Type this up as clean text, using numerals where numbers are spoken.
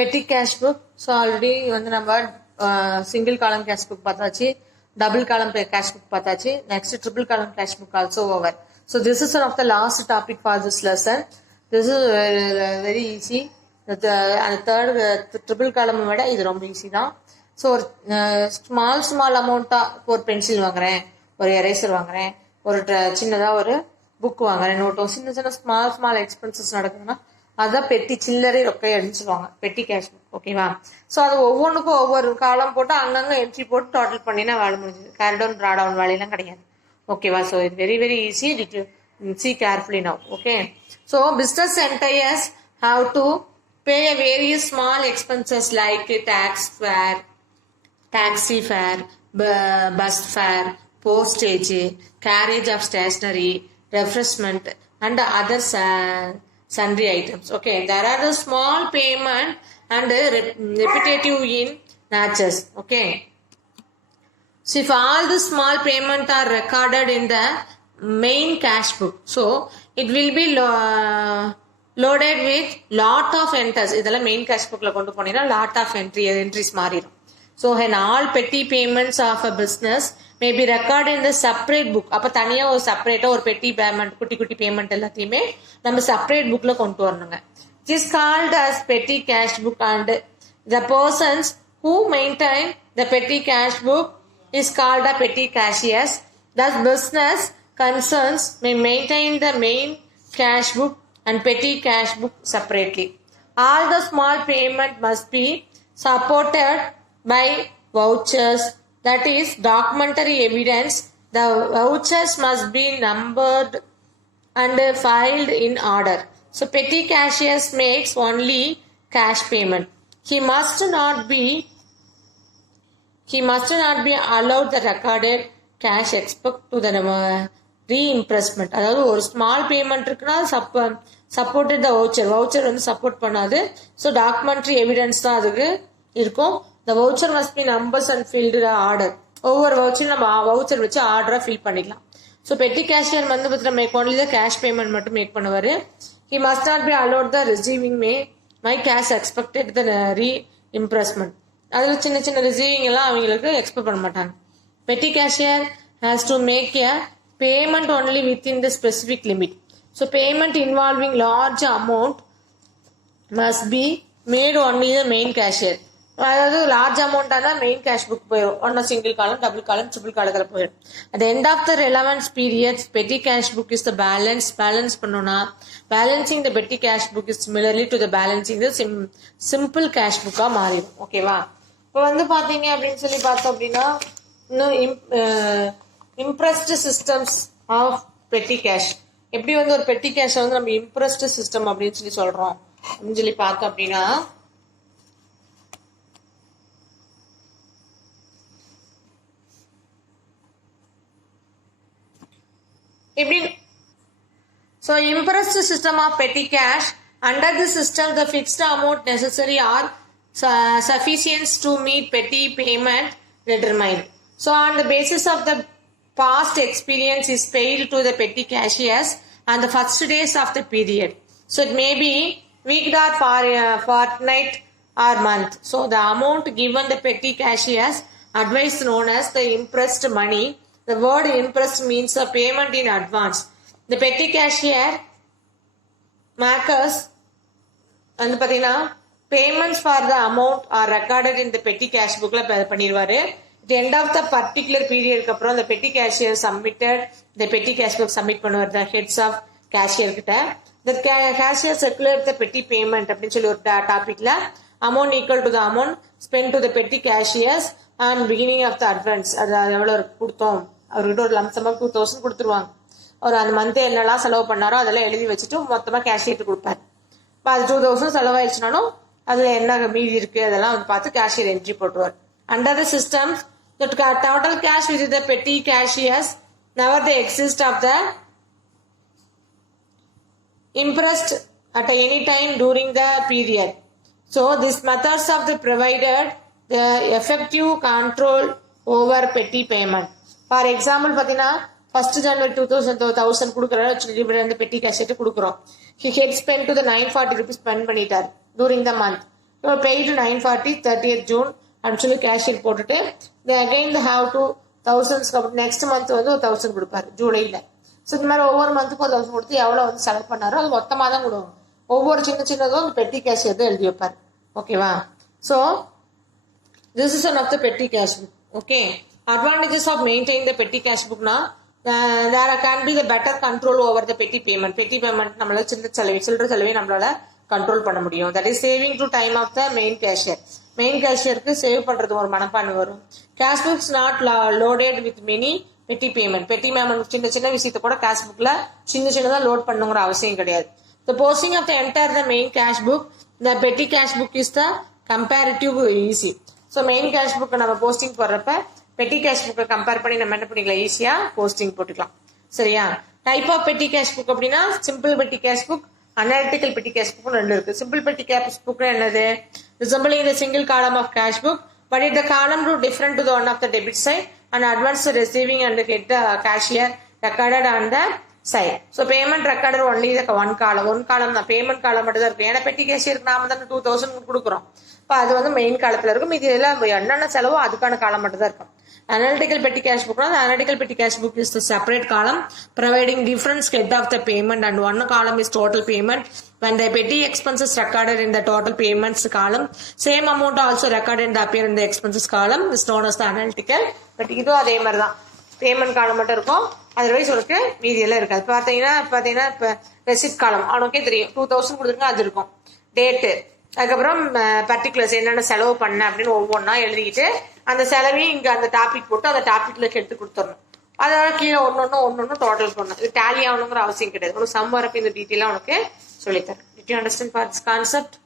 petty cash book. So already வந்து நம்ம single column cash book பார்த்தாச்சு, double column cash book பார்த்தாச்சு. Next triple column cash book also over. So this is one of the last topic for this lesson. This is very easy. And third triple column விட இது ரொம்ப ஈஸி தான். ஸோ ஒரு ஸ்மால் அமௌண்ட்டாக ஒரு பென்சில் வாங்குறேன், ஒரு எரேசர் வாங்குறேன், ஒரு சின்னதாக ஒரு புக் வாங்குறேன், நோட்டும் சின்ன ஸ்மால் எக்ஸ்பென்சஸ் நடக்குதுன்னா அதான் பெட்டி சில்லறை ரொக்கையன்னு சொல்லுவாங்க, பெட்டி கேஷ் புக். ஓகேவா? ஸோ அது ஒவ்வொன்றுக்கும் ஒவ்வொரு காலம் போட்டு அங்கங்கே என்ட்ரி போட்டு டோட்டல் பண்ணினா வேலை முடிஞ்சது. கேரிடவுன் ட்ராடவுன் வேலையெல்லாம் கிடையாது. ஓகேவா? ஸோ இது very easy. See carefully now. Okay. So business entities have to pay various small expenses like tax fare, taxi fare, bus fare, postage, carriage of stationery, refreshment, and other sundry items. Okay, there are the small payment and repetitive in nature. Okay, so if all the small payment are recorded in the main cash book, so it will be loaded with lot of entries. இதெல்லாம் main cash bookல கொண்டு போனீங்கன்னா lot of entries மாறிடும். So and all petty payments of a business may be recorded in the separate book. அப்ப தனியா ஒரு செப்பரேட்டா ஒரு பெட்டி பேமெண்ட் குட்டி பேமெண்ட் எல்லாத்தையுமே நம்ம செப்பரேட் புக்ல கொண்டு வரணுங்க. It is called as petty cash book, and the persons who maintain the petty cash book is called a petty cashiers. Thus business concerns may maintain the main cash book and petty cash book separately. All the small payment must be supported by vouchers, that is documentary evidence. The vouchers must be numbered and filed in order. So petty cashiers makes only cash payment. He must not be allowed the recorded cash expect to the reimbursement. அதாவது ஒரு small payment இருக்குன்னா supported the voucher வந்து support பண்ணாது. So documentary evidence தான் அதுக்கு இருக்கும். The voucher must be numbers and filled order. ஒவ்வொரு வவுச்சரும் நம்ம வவுச்சர் வச்சு ஆர்டராக ஃபில் பண்ணிக்கலாம். ஸோ பெட்டி கேஷியர் வந்து பார்த்தீங்கன்னா make only the cash payment மட்டும் மேக் பண்ணுவார். He must not be allot the receiving my cash expected the reimbursement. அதில் சின்ன ரிசீவிங் எல்லாம் அவங்களுக்கு எக்ஸ்பெக்ட் பண்ண மாட்டாங்க. Petty cashier has to make a payment only within the specific limit. So payment involving large amount must be made only the main cashier. அதாவது large amount ஆனால் main cash book போயிடும். ஒன்னா single column, double column, triple காலத்தில் போயிடும். At end of the relevance periods petty cash book is the balance பண்ணோம்னா balancing the petty cash book is similarly to the balancing the simple cash புக்காக மாறிடும். ஓகேவா? இப்போ வந்து பார்த்தீங்க அப்படின்னு சொல்லி பார்த்தோம் அப்படின்னா இன்னும் imprest systems of petty cash. எப்படி வந்து ஒரு பெட்டி கேஷை வந்து நம்ம இம்ப்ரெஸ்டு சிஸ்டம் அப்படின்னு சொல்லி சொல்றோம் அப்படின்னு சொல்லி பார்த்தோம் அப்படின்னா எப்படி so impressed system of petty cash. Under the system the fixed amount necessary are sufficient to meet petty payment determined. So on the basis of the past experience is paid to the petty cashiers on the first days of the period. So it may be week or fortnight or month. So the amount given the petty cashiers advice known as the impressed money. The word impressed means a payment in advance. The petty cashier makers and pathina payments for the amount are recorded in the petty cash book la பண்ணிடுவாரு. At the end of the particular period அப்புறம் the petty cashier submitted the petty cash book submit பண்ணுவார் the heads of cashier கிட்ட. The cashier circulate the petty payment அப்படின்னு சொல்லி ஒரு டாபிக்ல amount equal to the amount spent to the petty cashiers and beginning of the advance. அது எவ்வளவு கொடுத்தோம் அவர்கிட்ட ஒரு லம்சமா 2000 கொடுத்துருவாங்க. ஒரு அந்த மந்த் என்னெல்லாம் செலவு பண்ணாரோ அதெல்லாம் எழுதி வச்சுட்டு மொத்தமா கேஷியர்ட்டு கொடுப்பாரு. இப்போ அது 2000 செலவாயிடுச்சுனாலும் அதுல என்ன மீதி இருக்கு அதெல்லாம் வந்து பார்த்து கேஷியர் என்ட்ரி போட்டுருவார். Under the system, the total cash with the petty cashiers never they exist of the impressed at any time during the period. So these methods of the provided the effective control over petty payment. For example, பார்த்தீங்கன்னா 1st January 2000 கொடுக்குறாரு இப்படி வந்து பெட்டி கேஷியர்ட்டு கொடுக்குறோம். He had spent to the 940 rupees spend பண்ணிட்டார் during the month. paid 940 30th June அப்படின்னு சொல்லி கேஷியர் போட்டுட்டு again have to thousands next month வந்து ஒரு 1000 கொடுப்பாரு ஜூலைல. ஸோ இந்த மாதிரி ஒவ்வொரு மந்த்துக்கும் ஒரு 1000 கொடுத்து எவ்வளோ வந்து செலவு பண்ணாரோ அது மொத்தமாக தான் கொடுக்கும். ஒவ்வொரு சின்னதும் அந்த பெட்டி கேஷியர் தான் எழுதி வைப்பார். ஓகேவா? So this is one of the petty cash book. Okay, advantages of maintaining the petty cash book na there can be the better control over the petty payment. Petty payment நம்மளால சில்லற செலவை நம்மளால கண்ட்ரோல் பண்ண முடியும். That is saving to time of the main cashier. Main கேஷியருக்கு save பண்றது ஒரு மனப்பான்மை வரும். Cash books not loaded with many petty payment. Petty payment சின்ன விஷயத்தை கூட கேஷ் புக்ல சின்னதா லோட் பண்ணுங்கிற அவசியம் கிடையாது. The posting of the entire the main cash book, the petty cash book is the comparative easy. So main cash book நம்ம போஸ்டிங் போடுறப்ப பெட்டி கேஷ் புக்கை கம்பேர் பண்ணி நம்ம என்ன பண்ணிக்கலாம், ஈஸியா போஸ்டிங் போட்டுக்கலாம். சரியா? Type of petty cash book அப்படின்னா simple petty cash book, analytical petty cash book ரெண்டு இருக்கு. சிம்பிள் பெட்டி கேஷ் புக் என்னது? Resembling the single column of cash book but it the column to different to the one of the debit side and advance receiving and get the cashier recorded on the side. So payment recorder only one column தான், பேமெண்ட் காலம் மட்டும் தான் இருக்கும். ஏன்னா பெட்டி கேஷியருக்கு நாம தான் 2000 கொடுக்குறோம். இப்போ அது வந்து மெயின் காலத்துல இருக்கும். இது எல்லாம் என்னென்ன செலவோ அதுக்கான காலம் மட்டும் தான் இருக்கும். Analytical petty cash book. The analytical petty cash book is the separate column providing different head of the payment and one column is total payment. When the petty expenses recorded in the total payments column, same amount also recorded in the appear in the expenses column is known as the analytical. But இது அதே மாதிரி தான், பேமெண்ட் காலம் மட்டும் இருக்கும். அதர்வைஸ் உனக்கு மீதி எல்லாம் இருக்காது. பார்த்தீங்கன்னா இப்போ ரெசிப்ட் காலம் அவனுக்கே தெரியும். 2000 கொடுத்துருங்க அது இருக்கும். டேட்டு, அதுக்கப்புறம் பர்டிகுலர்ஸ் என்னென்ன செலவு பண்ண அப்படின்னு ஒவ்வொன்றா எழுதிக்கிட்டு அந்த செலவையும் இங்கே அந்த டாபிக் போட்டு அந்த டாபிக்ல எடுத்து கொடுத்துடணும். அதனால கீழே ஒன்னொன்னு டோட்டல் பண்ணணும். இது டேலி ஆகணுங்கிற அவசியம் கிடையாது. ஒரு சம் வரப்ப இந்த டீட்டெயிலாக உனக்கு சொல்லித்தரேன். Did you understand for this concept?